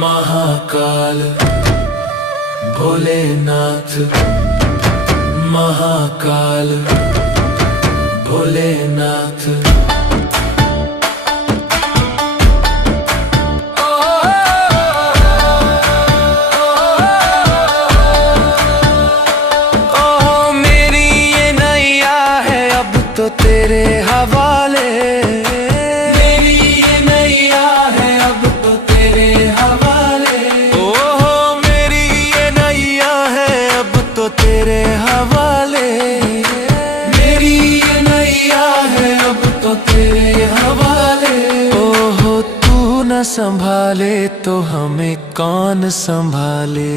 महाकाल भोलेनाथ, महाकाल भोलेनाथ। मेरी ये नैया है अब तो तेरे हवाले, मेरी ये नैया है अब तो तेरे हवाले। ओह मेरी ये नैया है अब तो तेरे हवाले, मेरी ये नैया है अब तो तेरे हवाले। ओह तू न संभाले तो हमें कौन संभाले,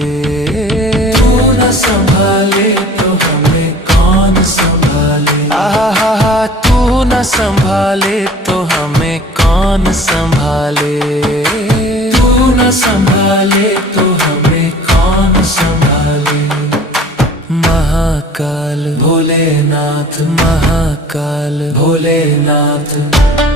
तू न संभाले तो हमें कौन संभाले। आहा तू न संभाले तो हमें कौन संभाले, तू न संभाले तो हमें कौन संभाले। महाकाल भोलेनाथ, महाकाल भोलेनाथ।